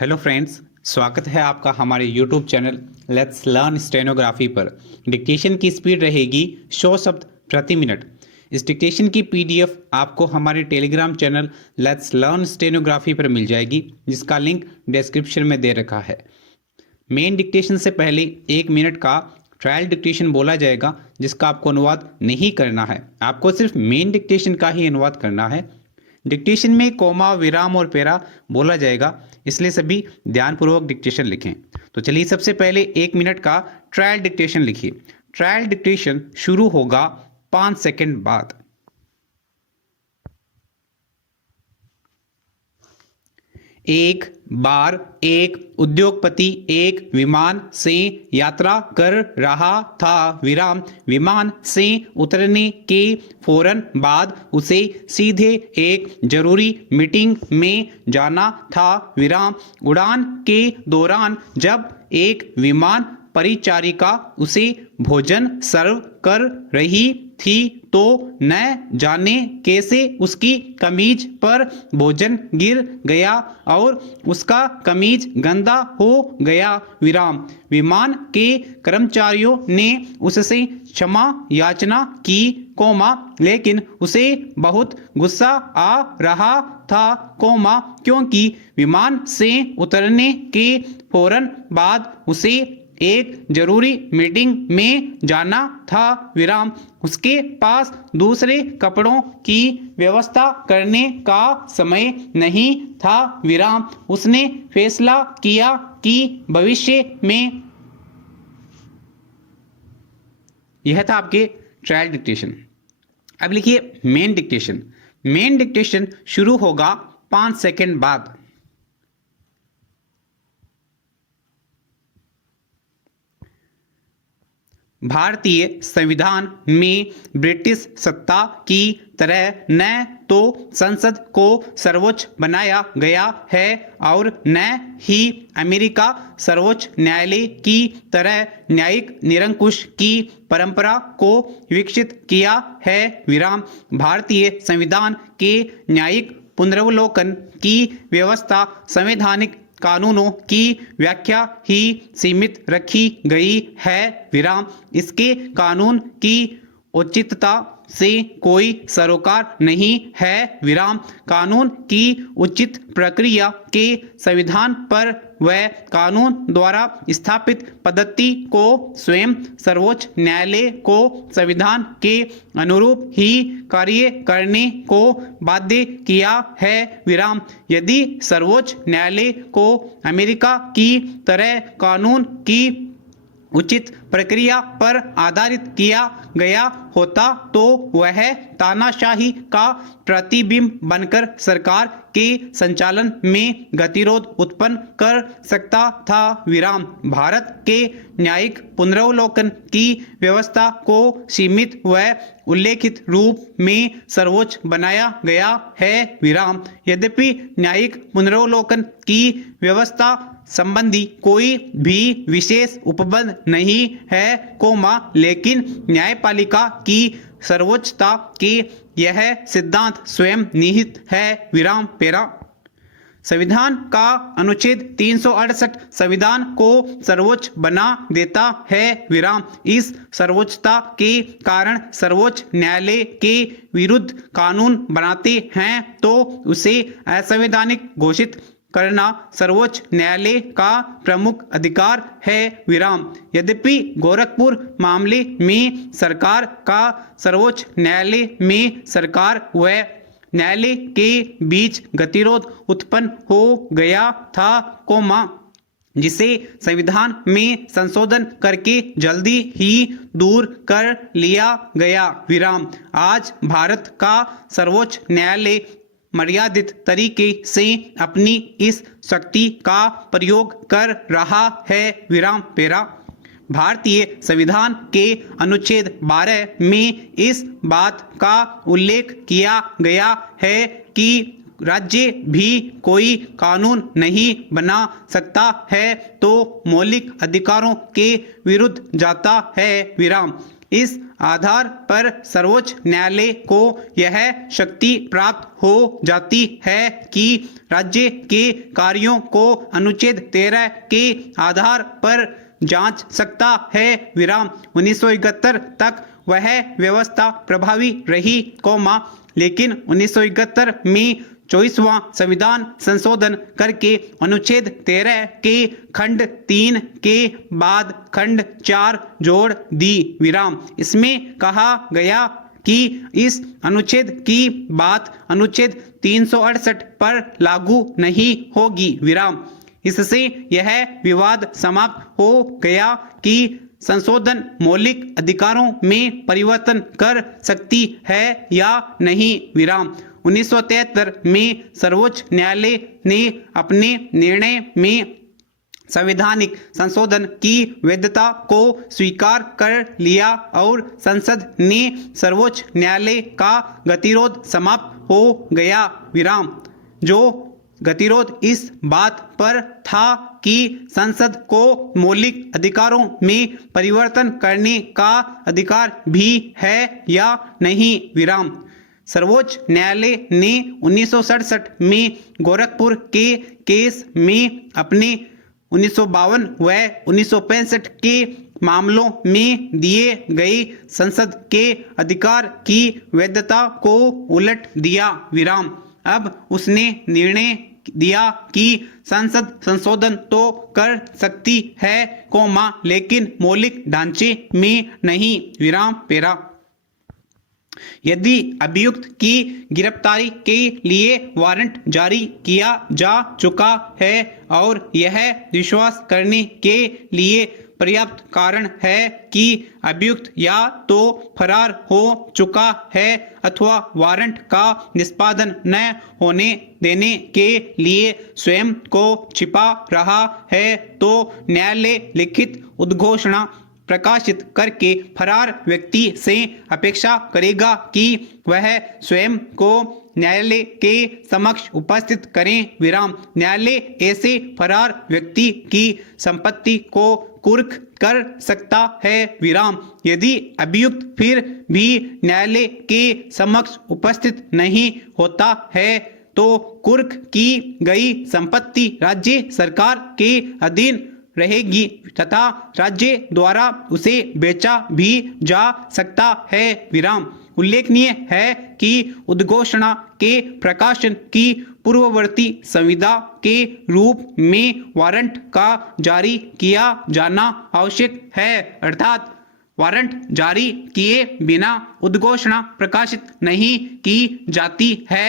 Hello friends, स्वागत है आपका हमारे YouTube channel let's learn stenography पर। डिक्टेशन की स्पीड रहेगी 100 शब्द प्रति मिनट। इस डिक्टेशन की पीडीएफ आपको हमारे Telegram channel let's learn stenography पर मिल जाएगी, जिसका लिंक डिस्क्रिप्शन में दे रखा है। मेन डिक्टेशन से पहले 1 मिनट का ट्रायल डिक्टेशन बोला जाएगा, जिसका आपको अनुवाद नहीं करना है। आपको सिर्फ मेन डिक्टेशन का ही अनुवाद करना है। डिक्टेशन में कोमा, विराम और पैरा बोला जाएगा, इसलिए सभी ध्यानपूर्वक डिक्टेशन लिखें। तो चलिए सबसे पहले 1 मिनट का ट्रायल डिक्टेशन लिखिए। ट्रायल डिक्टेशन शुरू होगा 5 सेकंड बाद। एक बार एक उद्योगपति एक विमान से यात्रा कर रहा था। विराम, विमान से उतरने के फौरन बाद उसे सीधे एक जरूरी मीटिंग में जाना था। विराम, उड़ान के दौरान जब एक विमान परिचारिका उसे भोजन सर्व कर रही थी तो न जाने कैसे उसकी कमीज पर भोजन गिर गया और उसका कमीज गंदा हो गया। विराम, विमान के कर्मचारियों ने उससे क्षमा याचना की, कोमा, लेकिन उसे बहुत गुस्सा आ रहा था, कोमा, क्योंकि विमान से उतरने के फौरन बाद उसे एक जरूरी मीटिंग में जाना था। विराम, उसके पास दूसरे कपड़ों की व्यवस्था करने का समय नहीं था। विराम, उसने फैसला किया कि भविष्य में। यह था आपके ट्रायल डिक्टेशन। अब लिखिए मेन डिक्टेशन। मेन डिक्टेशन शुरू होगा 5 सेकंड बाद। भारतीय संविधान में ब्रिटिश सत्ता की तरह न तो संसद को सर्वोच्च बनाया गया है और न ही अमेरिका सर्वोच्च न्यायालय की तरह न्यायिक निरंकुश की परंपरा को विकसित किया है। विराम, भारतीय संविधान के न्यायिक पुनरावलोकन की व्यवस्था संवैधानिक कानूनों की व्याख्या ही सीमित रखी गई है। विराम, इसके कानून की औचित्यता से कोई सरोकार नहीं है। विराम, कानून की उचित प्रक्रिया के संविधान पर व कानून द्वारा स्थापित पद्धति को स्वयं सर्वोच्च न्यायालय को संविधान के अनुरूप ही कार्य करने को बाध्य किया है। विराम, यदि सर्वोच्च न्यायालय को अमेरिका की तरह कानून की उचित प्रक्रिया पर आधारित किया गया होता तो वह तानाशाही का प्रतिबिंब बनकर सरकार के संचालन में गतिरोध उत्पन्न कर सकता था। विराम, भारत के न्यायिक पुनरावलोकन की व्यवस्था को सीमित व उल्लेखित रूप में सर्वोच्च बनाया गया है। विराम, यद्यपि न्यायिक पुनरावलोकन की व्यवस्था संबंधी कोई भी विशेष उपबंध नहीं है, कोमा, लेकिन न्यायपालिका की सर्वोच्चता के यह सिद्धांत स्वयं निहित है। विराम, पैरा, संविधान का अनुच्छेद 368 संविधान को सर्वोच्च बना देता है। विराम, इस सर्वोच्चता के कारण सर्वोच्च न्यायालय के विरुद्ध कानून बनाते हैं तो उसे असंवैधानिक घोषित करना सर्वोच्च न्यायालय का प्रमुख अधिकार है। विराम, यद्यपि गोरखपुर मामले में सरकार का सर्वोच्च न्यायालय में सरकार व न्यायालय के बीच गतिरोध उत्पन्न हो गया था, कोमा, जिसे संविधान में संशोधन करके जल्दी ही दूर कर लिया गया। विराम, आज भारत का सर्वोच्च न्यायालय मर्यादित तरीके से अपनी इस शक्ति का प्रयोग कर रहा है। विराम, पैरा, भारतीय संविधान के अनुच्छेद 12 में इस बात का उल्लेख किया गया है कि राज्य भी कोई कानून नहीं बना सकता है तो मौलिक अधिकारों के विरुद्ध जाता है। विराम, इस आधार पर सर्वोच्च न्यायालय को यह शक्ति प्राप्त हो जाती है कि राज्य के कार्यों को अनुच्छेद 13 के आधार पर जांच सकता है। 1971 तक वह व्यवस्था प्रभावी रही, लेकिन 1971 में 24वां संविधान संशोधन करके अनुच्छेद 13 के खंड 3 के बाद खंड 4 जोड़ दी। इसमें कहा गया कि इस अनुच्छेद की बात अनुच्छेद 368 पर लागू नहीं होगी। इससे यह विवाद समाप्त हो गया कि संशोधन मौलिक अधिकारों में परिवर्तन कर सकती है या नहीं। 1973 में सर्वोच्च न्यायालय ने अपने निर्णय में संवैधानिक संशोधन की वैधता को स्वीकार कर लिया और संसद ने सर्वोच्च न्यायालय का गतिरोध समाप्त हो गया। जो गतिरोध इस बात पर था कि संसद को मौलिक अधिकारों में परिवर्तन करने का अधिकार भी है या नहीं। सर्वोच्च न्यायालय ने 1967 में गोरखपुर के केस में अपने 1952 व 1965 के मामलों में दिए गए संसद के अधिकार की वैधता को उलट दिया। अब उसने निर्णय दिया कि संसद संशोधन तो कर सकती है, लेकिन मौलिक ढांचे में नहीं। यदि अभियुक्त की गिरफ्तारी के लिए वारंट जारी किया जा चुका है और यह विश्वास करने के लिए पर्याप्त कारण है कि अभियुक्त या तो फरार हो चुका है अथवा वारंट का निष्पादन न होने देने के लिए स्वयं को छिपा रहा है, तो न्यायालय लिखित उद्घोषणा प्रकाशित करके फरार व्यक्ति से अपेक्षा करेगा कि वह स्वयं को न्यायालय के समक्ष उपस्थित करें। न्यायालय ऐसे फरार व्यक्ति की संपत्ति को कुर्क कर सकता है। यदि अभियुक्त फिर भी न्यायालय के समक्ष उपस्थित नहीं होता है तो कुर्क की गई संपत्ति राज्य सरकार के अधीन रहेगी तथा राज्य द्वारा उसे बेचा भी जा सकता है। उल्लेखनीय है कि उद्घोषणा के प्रकाशन की पूर्ववर्ती संविदा के रूप में वारंट का जारी किया जाना आवश्यक है, अर्थात वारंट जारी किए बिना उद्घोषणा प्रकाशित नहीं की जाती है।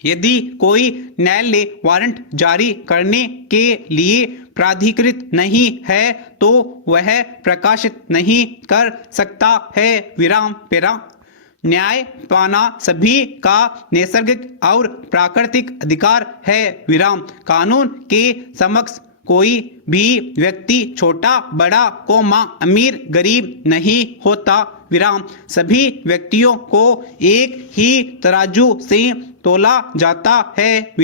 यदि कोई न्यायालय वारंट जारी करने के लिए प्राधिकृत नहीं है तो वह प्रकाशित नहीं कर सकता है। न्याय पाना सभी का नैसर्गिक और प्राकृतिक अधिकार है। कानून के समक्ष कोई भी व्यक्ति छोटा बड़ा अमीर गरीब नहीं होता। सभी व्यक्तियों को एक ही तराजू से तोला जाता है।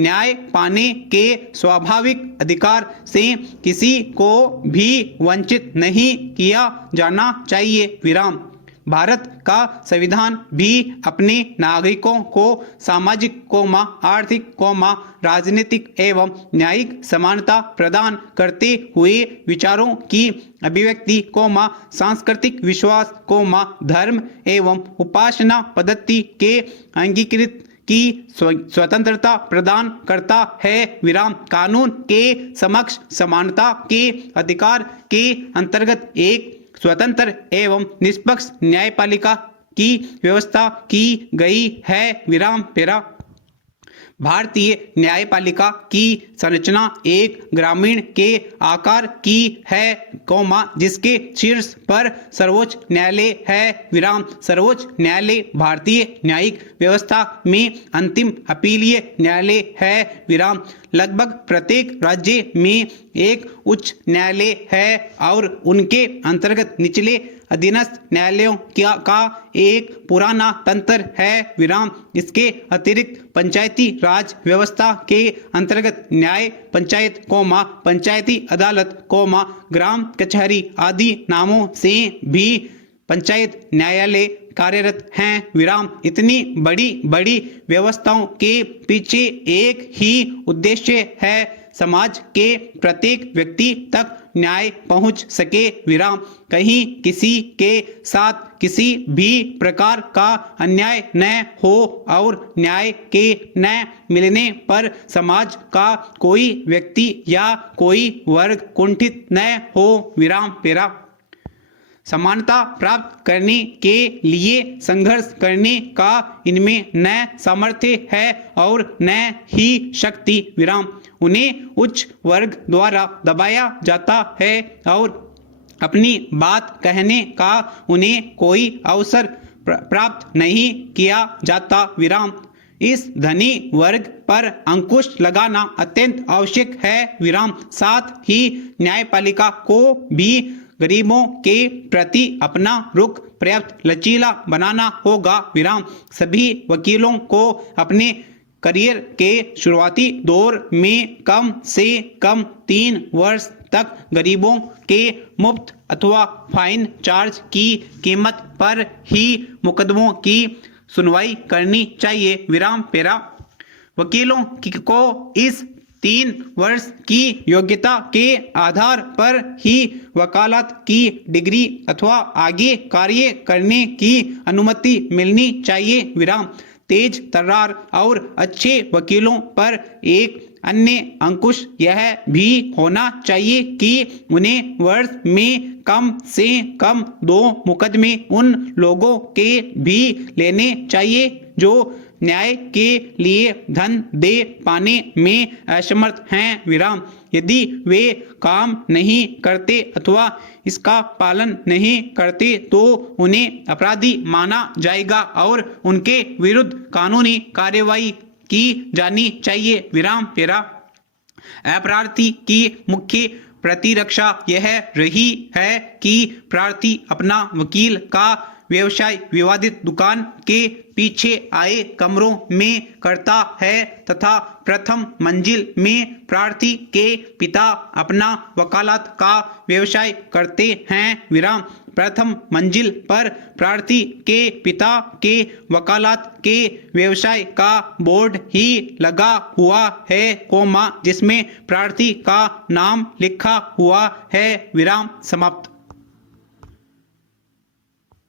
न्याय पाने के स्वाभाविक अधिकार से किसी को भी वंचित नहीं किया जाना चाहिए। भारत का संविधान भी अपने नागरिकों को सामाजिक आर्थिक राजनीतिक एवं न्यायिक समानता प्रदान करते हुए विचारों की अभिव्यक्ति सांस्कृतिक विश्वास धर्म एवं उपासना पद्धति के अंगीकृत की स्वतंत्रता प्रदान करता है। कानून के समक्ष समानता के अधिकार के अंतर्गत एक स्वतंत्र एवं निष्पक्ष न्यायपालिका की व्यवस्था की गई है। भारतीय न्यायपालिका की संरचना एक ग्रामीण के आकार की है, जिसके शीर्ष पर सर्वोच्च न्यायालय है। सर्वोच्च न्यायालय भारतीय न्यायिक व्यवस्था में अंतिम अपीलीय न्यायालय है। लगभग प्रत्येक राज्य में एक उच्च न्यायालय है और उनके अंतर्गत निचले अधीनस्थ न्यायालयों का एक पुराना तंत्र है विराम। इसके अतिरिक्त पंचायती राज व्यवस्था के अंतर्गत न्याय पंचायत पंचायती अदालत ग्राम कचहरी आदि नामों से भी पंचायत न्यायालय कार्यरत हैं विराम। इतनी बड़ी बड़ी व्यवस्थाओं के पीछे एक ही उद्देश्य है, समाज के प्रत्येक व्यक्ति तक न्याय पहुंच सके विराम। कहीं किसी के साथ किसी भी प्रकार का अन्याय न हो और न्याय के न मिलने पर समाज का कोई व्यक्ति या कोई वर्ग कुंठित न हो विराम पेरा। समानता प्राप्त करने के लिए संघर्ष करने का इनमें न सामर्थ्य है और न ही शक्ति विराम। उन्हें उच्च वर्ग द्वारा दबाया जाता है और अपनी बात कहने का उन्हें कोई अवसर प्राप्त नहीं किया जाता विराम। इस धनी वर्ग पर अंकुश लगाना अत्यंत आवश्यक है विराम। साथ ही न्यायपालिका को भी गरीबों के प्रति अपना रुख पर्याप्त लचीला बनाना होगा विराम। सभी वकीलों को अपने करियर के शुरुआती दौर में कम से कम 3 वर्ष तक गरीबों के मुफ्त अथवा फाइन चार्ज की कीमत पर ही मुकदमों की सुनवाई करनी चाहिए विराम पेरा। वकीलों को इस 3 वर्ष की योग्यता के आधार पर ही वकालत की डिग्री अथवा आगे कार्य करने की अनुमति मिलनी चाहिए विराम। तेज तर्रार और अच्छे वकीलों पर एक अन्य अंकुश यह भी होना चाहिए कि उन्हें वर्ष में कम से कम 2 मुकदमे उन लोगों के भी लेने चाहिए जो न्याय के लिए धन दे पाने में असमर्थ हैं विराम। यदि वे काम नहीं करते अथवा इसका पालन नहीं करते तो उन्हें अपराधी माना जाएगा और उनके विरुद्ध कानूनी कार्रवाई की जानी चाहिए विराम पेरा। अपराधी की मुख्य प्रतिरक्षा यह रही है कि प्रार्थी अपना वकील का व्यवसाय विवादित दुकान के पीछे आए कमरों में करता है तथा प्रथम मंजिल में प्रार्थी के पिता अपना वकालत का व्यवसाय करते हैं विराम। प्रथम मंजिल पर प्रार्थी के पिता के वकालत के व्यवसाय का बोर्ड ही लगा हुआ है जिसमें प्रार्थी का नाम लिखा हुआ है विराम समाप्त।